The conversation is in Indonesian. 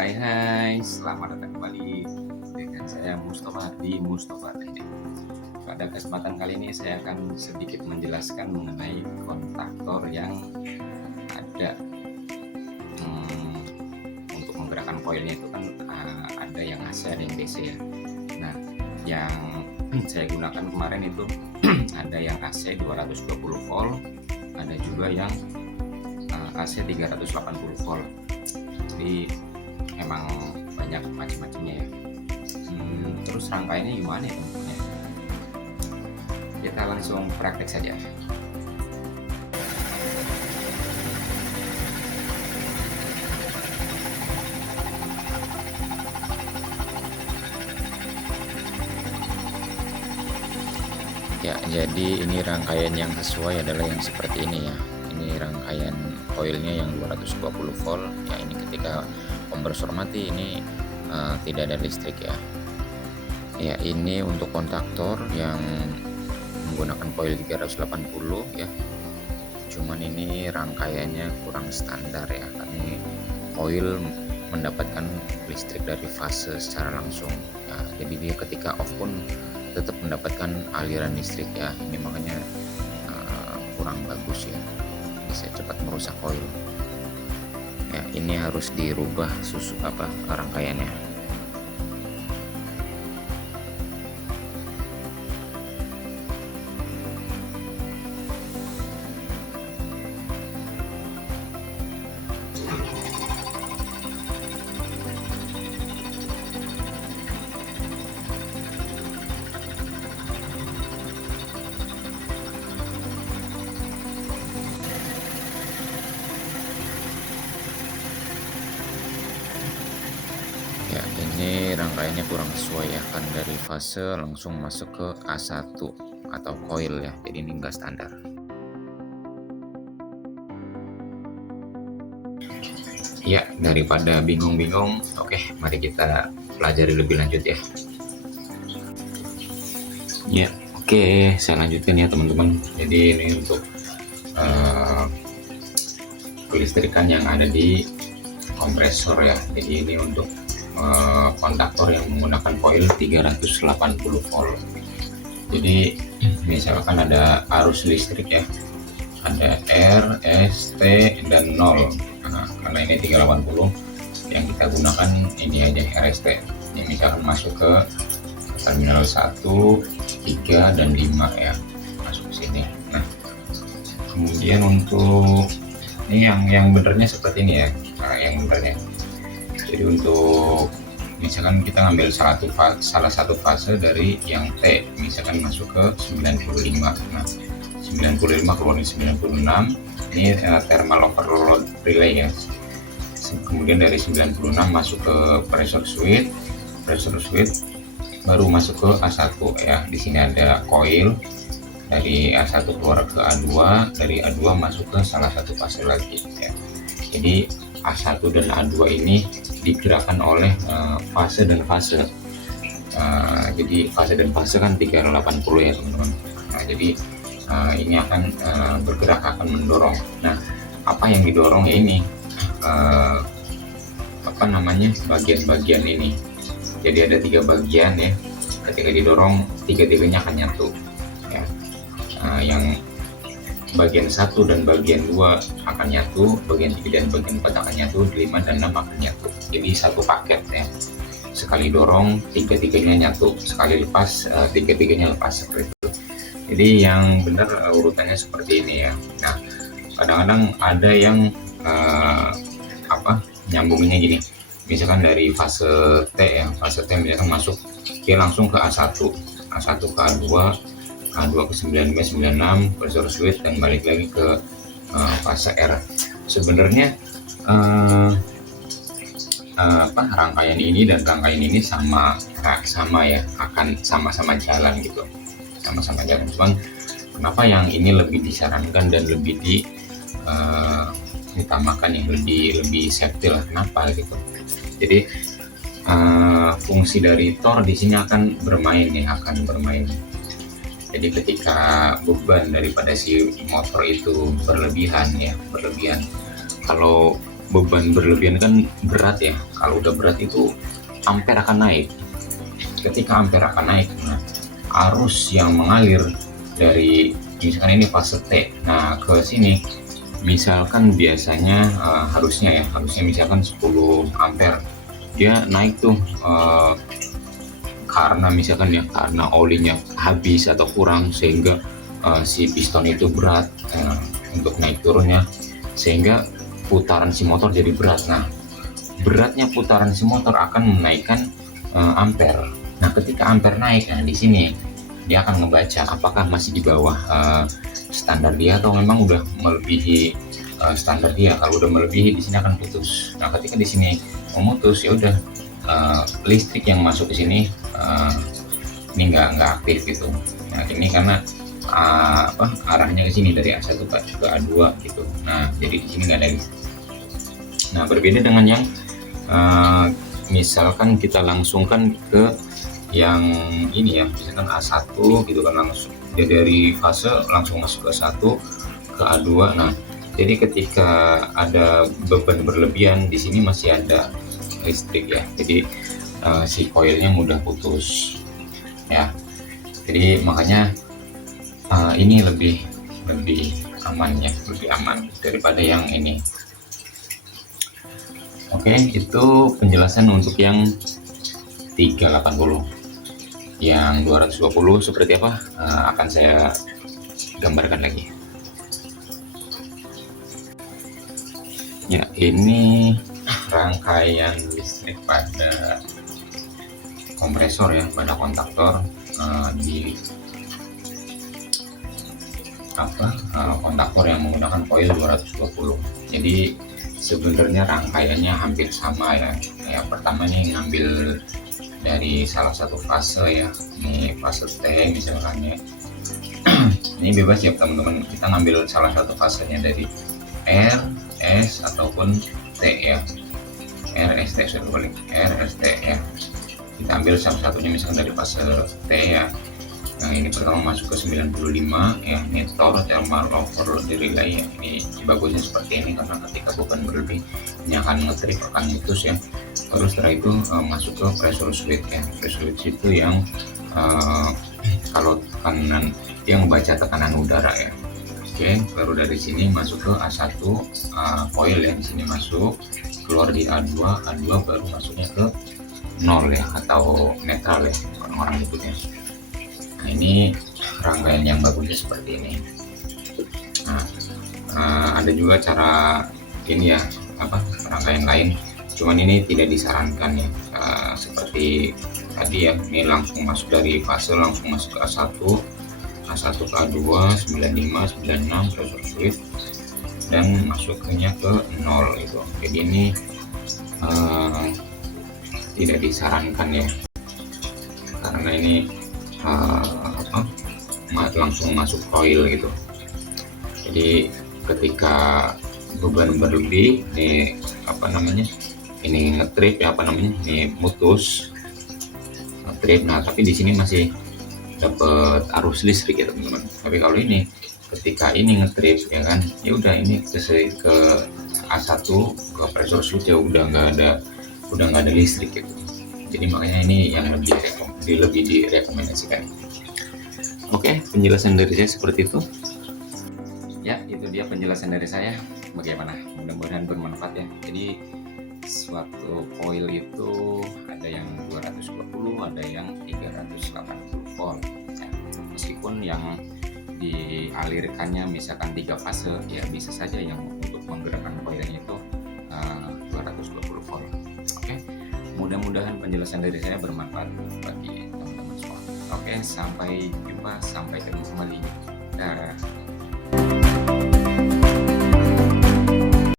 Hai, selamat datang kembali dengan saya Mustafa di Mustafa Teknik. Pada kesempatan kali ini saya akan sedikit menjelaskan mengenai kontaktor yang ada untuk menggerakkan koilnya itu kan ada yang AC, ada yang DC ya. Nah, yang saya gunakan kemarin itu ada yang AC 220 volt, ada juga yang AC 380 volt. Jadi memang banyak macam-macamnya ya. Terus rangkaiannya gimana ya teman-teman? Kita langsung praktek saja. Ya, jadi ini rangkaian yang sesuai adalah yang seperti ini ya. Ini rangkaian koilnya yang 220 volt. Ya, ini ketika kompresor mati ini tidak ada listrik ya. Ya, ini untuk kontaktor yang menggunakan koil 380 ya. Cuman ini rangkaiannya kurang standar ya, karena koil mendapatkan listrik dari fase secara langsung. Ya, jadi dia ketika off pun tetap mendapatkan aliran listrik ya. Ini makanya kurang bagus ya, bisa cepat merusak koil ya. Ini harus dirubah rangkaiannya. Ya, ini rangkaiannya kurang sesuai ya, kan dari fase langsung masuk ke A1 atau coil ya, jadi ini enggak standar. Ya, daripada bingung-bingung, oke, mari kita pelajari lebih lanjut ya. Ya, oke, saya lanjutkan ya teman-teman. Jadi ini untuk kelistrikan yang ada di kompresor ya. Jadi ini untuk kontaktor yang menggunakan coil 380 volt. Jadi misalkan ada arus listrik ya, ada R, S, T, dan 0. Nah, karena ini 380 yang kita gunakan ini aja RST. Ini misalkan masuk ke terminal 1, 3, dan 5 ya, masuk ke sini. Nah, kemudian untuk ini yang benernya seperti ini ya. Nah, yang benernya, jadi untuk misalkan kita ngambil salah satu fase dari yang T, misalkan masuk ke 95. Nah, 95 keluar di 96, ini thermal overload relay ya. Kemudian dari 96 masuk ke pressure switch baru masuk ke A1 ya. Di sini ada coil, dari A1 keluar ke A2, dari A2 masuk ke salah satu fase lagi ya. Jadi A1 dan A2 ini digerakkan oleh fase dan fase. Jadi fase dan fase kan 380 ya teman-teman. Nah, jadi ini akan bergerak, akan mendorong. Nah, apa yang didorong ya ini bagian-bagian ini. Jadi ada 3 bagian ya. Ketika didorong, tiga-tiganya akan nyatu ya. Yang bagian 1 dan bagian 2 akan nyatu, bagian 3 dan bagian 4 akan nyatu, 5 dan 6 akan nyatu. Jadi satu paket ya. Sekali dorong, tiga-tiganya nyatu, sekali lepas, tiga-tiganya lepas, seperti itu. Jadi yang benar urutannya seperti ini ya. Nah, kadang-kadang ada yang nyambunginnya gini. Misalkan dari fase T ya, fase T misalkan masuk dia langsung ke A1 ke A2, A2 ke 9B, 96, pressure switch, dan balik lagi ke fase R. Sebenarnya rangkaian ini dan rangkaian ini sama ya, akan sama-sama jalan gitu, sama-sama jalan. Cuman kenapa yang ini lebih disarankan dan lebih diutamakan, yang lebih safety lah, kenapa gitu. Jadi fungsi dari Tor di sini akan bermain. Jadi ketika beban daripada si motor itu berlebihan, kalau beban berlebihan kan berat ya. Kalau udah berat itu ampere akan naik. Ketika ampere akan naik, nah arus yang mengalir dari misalkan ini fase T, nah ke sini misalkan biasanya harusnya misalkan 10 ampere, dia naik tuh karena misalkan ya karena olinya habis atau kurang, sehingga si piston itu berat untuk naik turunnya, sehingga putaran si motor jadi berat. Nah, beratnya putaran si motor akan menaikkan ampere. Nah, ketika ampere naik, nah di sini dia akan ngebaca apakah masih di bawah standar dia atau memang udah melebihi standar dia. Kalau udah melebihi, di sini akan putus. Nah, ketika di sini memutus, ya udah listrik yang masuk ke sini ini nggak aktif gitu. Nah, ini karena arahnya ke sini dari A1 ke A2 gitu. Nah, jadi di sini nggak ada listrik. Nah, berbeda dengan yang misalkan kita langsungkan ke yang ini ya, misalkan A1 gitu kan, langsung dia dari fase langsung masuk ke A1 ke A2. Nah, jadi ketika ada beban berlebihan di sini masih ada listrik ya, jadi si koilnya mudah putus ya. Jadi makanya ini lebih aman ya, lebih aman daripada yang ini. Oke, itu penjelasan untuk yang 380. Yang 220 seperti apa akan saya gambarkan lagi. Ya, ini rangkaian listrik pada kompresor ya, pada kontaktor di kontaktor yang menggunakan coil 220. Jadi sebenarnya rangkaiannya hampir sama ya. Yang pertama nih ngambil dari salah satu fase ya, ini fase T misalkan ya. Ini bebas ya teman-teman, kita ngambil salah satu fasenya dari R, S ataupun T ya. R, S, T, balik R, S, T ya. Kita ambil salah satunya misalkan dari fase T ya. Nah, ini pertama masuk ke 95 ya, ini torque thermal overload relay ya. Ini bagusnya seperti ini karena ketika beban berlebih ini akan ngetrip, akan putus ya. Terus setelah itu masuk ke pressure switch ya. Pressure switch itu yang kalau tekanan, yang membaca tekanan udara ya. Oke, baru dari sini masuk ke A1 coil ya, di sini masuk, keluar di A2 baru masuknya ke 0 ya, atau netral ya orang-orang nyebutnya. Nah, ini rangkaian yang bagusnya seperti ini. Nah, ada juga cara ini ya, rangkaian lain, cuman ini tidak disarankan ya, seperti tadi ya, ini langsung masuk dari fase langsung masuk ke A1 ke A2, 95, 96 pressure switch, dan masuknya ke 0 itu. Jadi ini tidak disarankan ya, karena ini langsung masuk coil gitu. Jadi ketika beban berlebih ini ini ngetrip ya, ini mutus ngetrip. Nah, tapi di sini masih dapat arus listrik ya teman-teman. Tapi kalau ini ketika ini ngetrip ya kan, ya udah ini ke A1 ke pressure switch ya udah nggak ada listrik gitu. Jadi makanya ini yang lebih direkomendasikan. Oke, penjelasan dari saya seperti itu. Ya, itu dia penjelasan dari saya. Bagaimana? Mudah-mudahan bermanfaat ya. Jadi suatu coil itu ada yang 220, ada yang 380 volt. Ya, meskipun yang dialirkannya misalkan 3 fase, ya bisa saja yang untuk menggerakkan coilnya itu 220 volt. Oke. Mudah-mudahan penjelasan dari saya bermanfaat bagi teman-teman semua. Oke, sampai jumpa, sampai ketemu kembali. Dah.